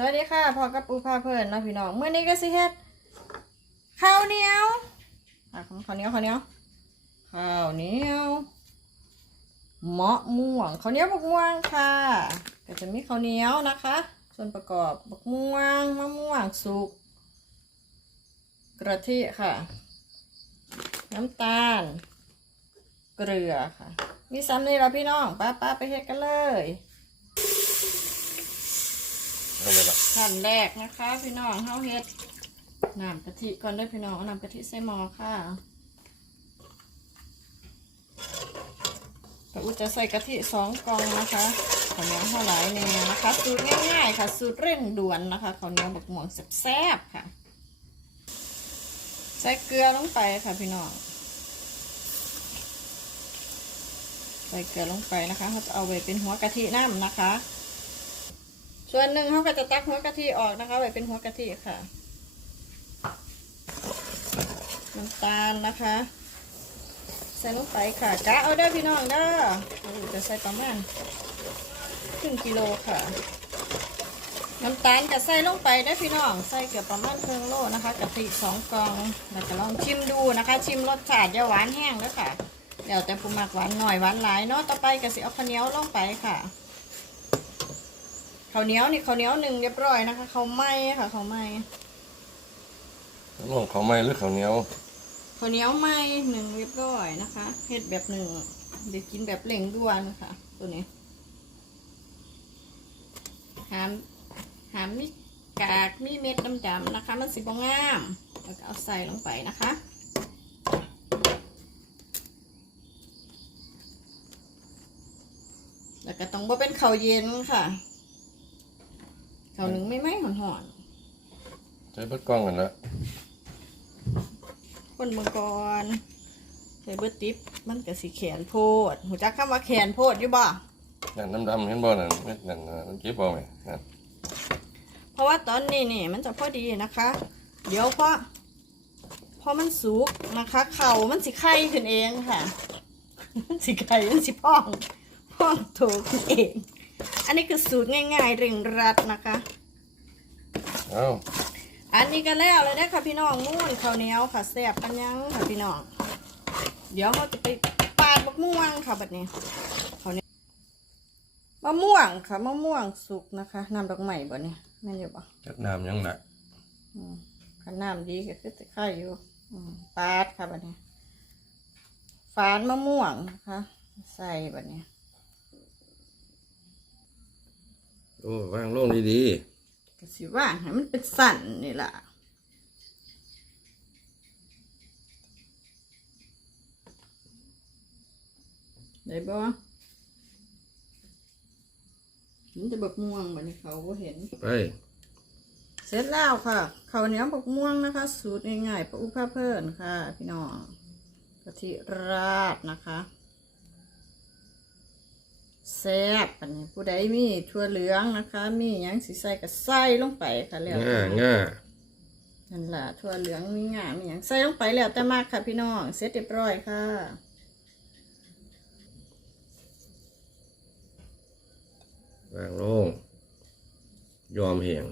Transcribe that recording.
สวัสดีค่ะพอกับปูพาเพลินเนาะพี่น้องเมื่อนี้ก็สิเฮ็ดข้าวเหนียวอะข้าวเหนียวข้าวเหนียวข้าวเหนียวมะม่วงข้าวเหนียวบักม่วงค่ะก็จะมีข้าวเหนียวนะคะ ส่วนประกอบบักม่วงมะม่วงสุกกระทิค่ะ น้ำตาล เกลือค่ะ มีซ้ำนี่เราพี่น้องป้าป้าไปเฮ็ดกันเลย เอาไปละขั้นแรกนะคะ พี่น้องเฮาเฮ็ดน้ำกะทิก่อนเด้อพี่น้องเอาน้ำกะทิใส่หม้อค่ะปะอุจะใส่กะทิสองกองนะคะข้าวเหนียวเท่าไหร่เนี่ยนะคะสูตรง่ายๆค่ะ สูตรเร่งด่วนนะคะข้าวเหนียวบักม่วงแซ่บๆค่ะ ใส่เกลือลงไปค่ะพี่น้องใส่เกลือลงไปนะคะเขาจะเอาไว้เป็นหัวกะทิน้ำนะคะ ส่วนหนึ่งเขาก็จะตักหัวกะทิออกนะคะไว้เป็นหัวกะทิค่ะน้ำตาลนะคะใส่ลงไปค่ะกะเอาได้พี่น้องเด้อจะใส่ประมาณครึ่งกิโลค่ะ น้ำตาลก็ใส่ลงไปได้พี่น้อง ใส่เกือบประมาณครึ่งโลนะคะกะทิสองกองแล้วก็ลองชิมดูนะคะ ชิมรสชาติอย่าหวานแห้งแล้วค่ะ เดี๋ยวแต่ผู้มักหวานหน่อยหวานหลายเนาะต่อไปก็สิเอาข้าวเหนียวลงไปค่ะ ข้าวเหนียวนี่ข้าวเหนียวหนึ่งเรียบร้อยนะคะข้าวไหม้ค่ะข้าวไหม้น้องเขาวไหม้หรือข้าวเหนียวข้าวเหนียวไหม้หนึ่งเรียบร้อยนะคะเฮ็ดแบบหนึ่งเดี๋ยวกินแบบเร่งด่วนค่ะ ตัวนี้หามหามมีกากมีเม็ดดำๆนะคะ มันสิบงามแล้วก็เอาใส่ลงไปนะคะแล้วก็ต้องบ่เป็นข้าวเย็นค่ะ ข้าวหนึ่งไม่ไหม้หอนๆใช้เบิดกล้องกันละคนเมื่อก่อนใส่เบิดติปมันก็สิแขนโพดหูจักคำว่าแขนโพดอยู่บ่นั่นดำๆเห็นบ่นั่นเม็ดนั่นน่ะมันเก็บบ่ไหมนั่นเพราะว่าตอนนี้นี่มันจะพอดีนะคะ เดี๋ยวพอพอมันสุกนะคะ เข่ามันสิไข่ขึ้นเองค่ะ มันสิไข่มันสิพองพองโถขึ้นเอง อันนี้คือสูตรง่ายๆเร่งรัดนะคะเอ้าอันนี้ก็แล้วเลยนะคะพี่น้องม่วนข้าวเหนียวค่ะแซ่บปันยังค่ะพี่น้อง เดี๋ยวเราจะไปปาดมะม่วงค่ะแบบนี้ข้าวเหนียวมะม่วงค่ะมะม่วงสุกนะคะน้ำดอกไม้บ่เนี่ยแม่นอยู่บ่จักน้ำยังหนักอืมขันน้ำดีก็คือจะไข่อยู่อืมปาดค่ะแบบนี้ฝานมะม่วงนะคะ ใส่แบบนี้ โอ้วางลงดีก็สิว่างให้มันเป็นสั่นนี่ล่ะได้บ่มันจะบักม่วงแบบนี้เขาก็เห็น ๆ ไป เสร็จแล้วค่ะข้าวเหนียวบักม่วงนะคะ สูตรง่ายๆปะอุภาเพิ่นค่ะ พี่น้องกะทิราดนะคะ แซ่บอันนี้ผู้ใดมีถั่วเหลืองนะคะ มีหยังสีใส่ก็ใส่ลงไปค่ะแล้วง่าง่านั่นแหละถั่วเหลืองมีหงามีหยังใส่ลงไปแล้วแต่มากค่ะพี่น้องเสร็จเรียบร้อยค่ะวางลงยอมเหี่ยง